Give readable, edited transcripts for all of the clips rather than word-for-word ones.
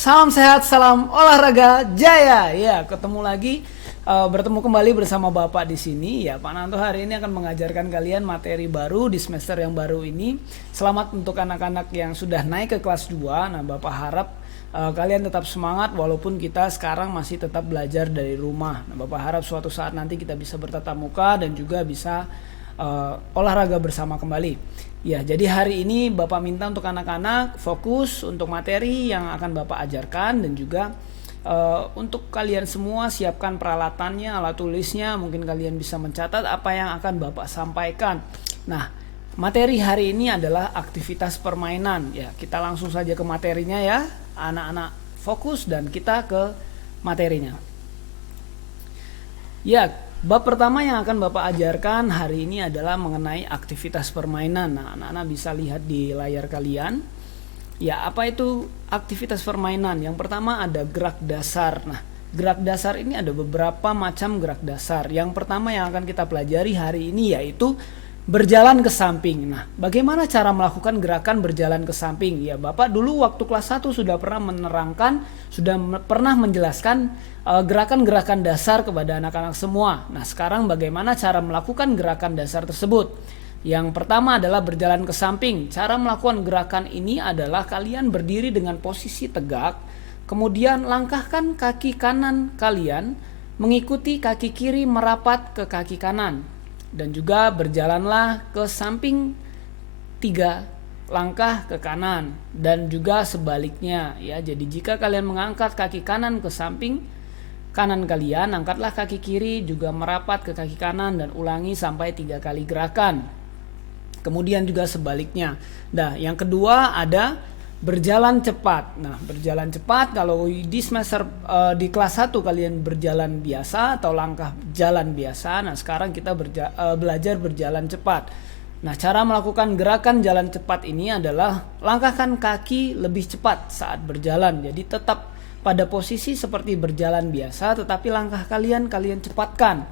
salam sehat, salam olahraga jaya. Ya, bertemu kembali bersama Bapak di sini. Ya, Pak Nanto hari ini akan mengajarkan kalian materi baru di semester yang baru ini. Selamat untuk anak-anak yang sudah naik ke kelas 2. Nah, Bapak harap kalian tetap semangat walaupun kita sekarang masih tetap belajar dari rumah. Nah, Bapak harap suatu saat nanti kita bisa bertatap muka dan juga bisa olahraga bersama kembali. Ya, jadi hari ini Bapak minta untuk anak-anak fokus untuk materi yang akan Bapak ajarkan dan juga untuk kalian semua siapkan peralatannya, alat tulisnya, mungkin kalian bisa mencatat apa yang akan Bapak sampaikan. Nah, materi hari ini adalah aktivitas permainan. Ya, kita langsung saja ke materinya ya. Anak-anak fokus dan kita ke materinya. Ya, bab pertama yang akan Bapak ajarkan hari ini adalah mengenai aktivitas permainan. Nah, anak-anak bisa lihat di layar kalian. Ya, apa itu aktivitas permainan? Yang pertama ada gerak dasar. Nah, gerak dasar ini ada beberapa macam gerak dasar. Yang pertama yang akan kita pelajari hari ini yaitu berjalan ke samping. Nah, bagaimana cara melakukan gerakan berjalan ke samping? Ya, Bapak dulu waktu kelas 1 sudah pernah menerangkan, sudah pernah menjelaskan gerakan-gerakan dasar kepada anak-anak semua. Nah, sekarang bagaimana cara melakukan gerakan dasar tersebut? Yang pertama adalah berjalan ke samping. Cara melakukan gerakan ini adalah kalian berdiri dengan posisi tegak, kemudian langkahkan kaki kanan kalian mengikuti kaki kiri merapat ke kaki kanan. Dan juga berjalanlah ke samping 3 langkah ke kanan dan juga sebaliknya ya. Jadi jika kalian mengangkat kaki kanan ke samping kanan kalian, angkatlah kaki kiri juga merapat ke kaki kanan dan ulangi sampai 3 kali gerakan. Kemudian juga sebaliknya. Nah, yang kedua ada berjalan cepat. Nah, berjalan cepat kalau di semester di kelas 1 kalian berjalan biasa atau langkah jalan biasa. Nah, sekarang kita belajar berjalan cepat. Nah, cara melakukan gerakan jalan cepat ini adalah langkahkan kaki lebih cepat saat berjalan. Jadi tetap pada posisi seperti berjalan biasa tetapi langkah kalian cepatkan.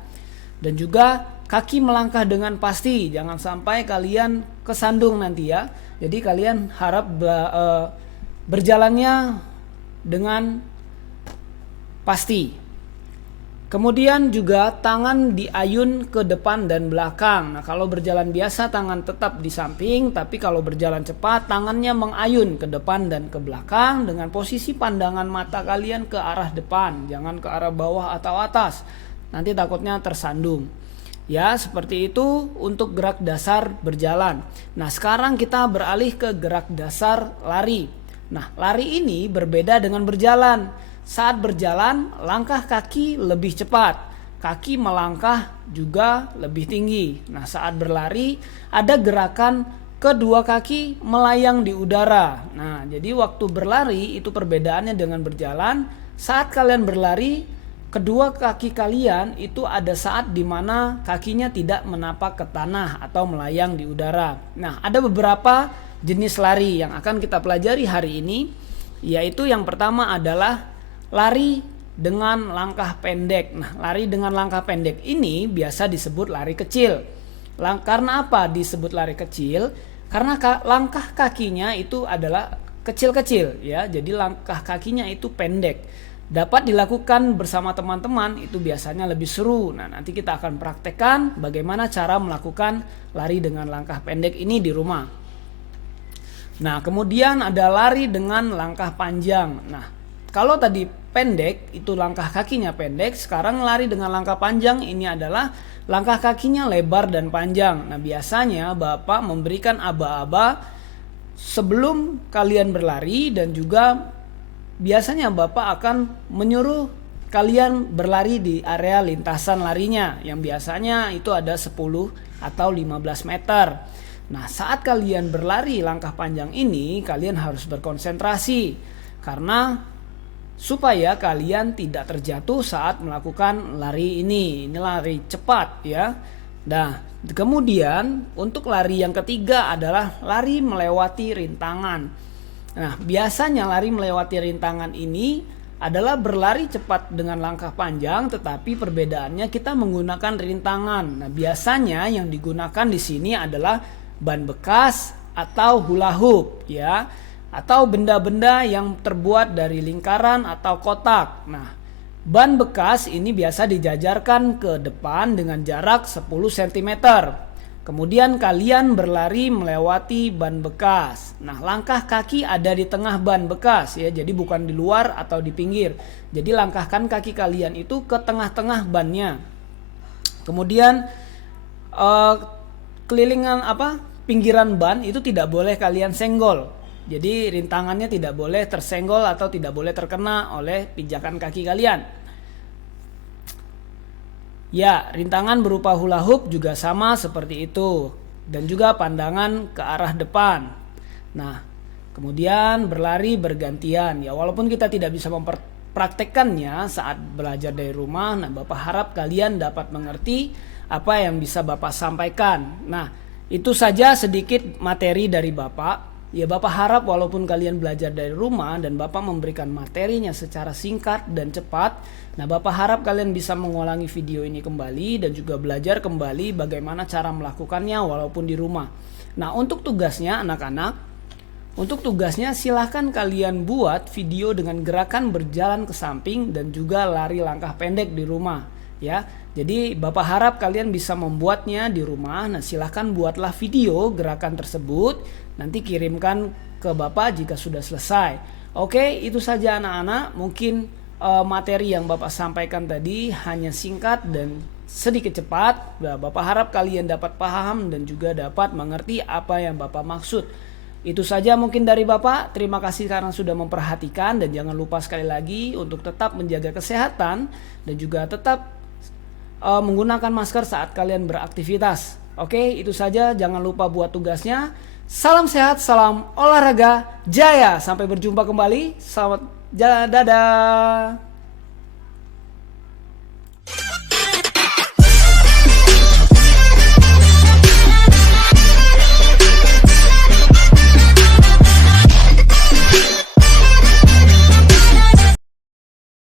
Dan juga kaki melangkah dengan pasti, jangan sampai kalian kesandung nanti ya. Jadi kalian harap berjalannya dengan pasti. Kemudian juga tangan diayun ke depan dan belakang. Nah, kalau berjalan biasa tangan tetap di samping, tapi kalau berjalan cepat tangannya mengayun ke depan dan ke belakang dengan posisi pandangan mata kalian ke arah depan, jangan ke arah bawah atau atas. Nanti takutnya tersandung. Ya, seperti itu untuk gerak dasar berjalan. Nah, sekarang kita beralih ke gerak dasar lari. Nah, lari ini berbeda dengan berjalan. Saat berjalan, langkah kaki lebih cepat. Kaki melangkah juga lebih tinggi. Nah, saat berlari, ada gerakan kedua kaki melayang di udara. Nah, jadi waktu berlari itu perbedaannya dengan berjalan. Saat kalian berlari, kedua kaki kalian itu ada saat di mana kakinya tidak menapak ke tanah atau melayang di udara. Nah, ada beberapa jenis lari yang akan kita pelajari hari ini, yaitu yang pertama adalah lari dengan langkah pendek. Nah, lari dengan langkah pendek ini biasa disebut lari kecil. Karena apa disebut lari kecil? Karena langkah kakinya itu adalah kecil-kecil ya. Jadi langkah kakinya itu pendek. Dapat dilakukan bersama teman-teman, itu biasanya lebih seru. Nah, nanti kita akan praktekkan bagaimana cara melakukan lari dengan langkah pendek ini di rumah. Nah, kemudian ada lari dengan langkah panjang. Nah, kalau tadi pendek itu langkah kakinya pendek, sekarang lari dengan langkah panjang ini adalah langkah kakinya lebar dan panjang. Nah, biasanya Bapak memberikan aba-aba sebelum kalian berlari dan juga biasanya Bapak akan menyuruh kalian berlari di area lintasan larinya yang biasanya itu ada 10 atau 15 meter. Nah, saat kalian berlari langkah panjang ini kalian harus berkonsentrasi karena supaya kalian tidak terjatuh saat melakukan lari ini. Ini lari cepat ya. Nah, kemudian untuk lari yang ketiga adalah lari melewati rintangan. Nah, biasanya lari melewati rintangan ini adalah berlari cepat dengan langkah panjang, tetapi perbedaannya kita menggunakan rintangan. Nah, biasanya yang digunakan di sini adalah ban bekas atau hula hoop ya. atau benda-benda yang terbuat dari lingkaran atau kotak. Nah, ban bekas ini biasa dijajarkan ke depan dengan jarak 10 cm. Kemudian kalian berlari melewati ban bekas. Nah, langkah kaki ada di tengah ban bekas ya, jadi bukan di luar atau di pinggir. Jadi langkahkan kaki kalian itu ke tengah-tengah bannya. Kemudian kelilingan pinggiran ban itu tidak boleh kalian senggol. Jadi rintangannya tidak boleh tersenggol atau tidak boleh terkena oleh pijakan kaki kalian. Ya, rintangan berupa hula hoop juga sama seperti itu. Dan juga pandangan ke arah depan. Nah, kemudian berlari bergantian. Ya, walaupun kita tidak bisa mempraktekkannya saat belajar dari rumah, nah Bapak harap kalian dapat mengerti apa yang bisa Bapak sampaikan. Nah, itu saja sedikit materi dari Bapak. Ya, Bapak harap walaupun kalian belajar dari rumah dan Bapak memberikan materinya secara singkat dan cepat, nah Bapak harap kalian bisa mengulangi video ini kembali dan juga belajar kembali bagaimana cara melakukannya walaupun di rumah. Nah, untuk tugasnya anak-anak, silahkan kalian buat video dengan gerakan berjalan ke samping dan juga lari langkah pendek di rumah ya. Jadi Bapak harap kalian bisa membuatnya di rumah. Nah, silahkan buatlah video gerakan tersebut, nanti kirimkan ke Bapak jika sudah selesai. Oke, itu saja anak-anak. Mungkin materi yang Bapak sampaikan tadi hanya singkat dan sedikit cepat. Nah, Bapak harap kalian dapat paham dan juga dapat mengerti apa yang Bapak maksud. Itu saja mungkin dari Bapak. Terima kasih karena sudah memperhatikan, dan jangan lupa sekali lagi untuk tetap menjaga kesehatan dan juga tetap menggunakan masker saat kalian beraktivitas. Oke, itu saja. Jangan lupa buat tugasnya. Salam sehat, salam olahraga jaya. Sampai berjumpa kembali. Selamat dadah.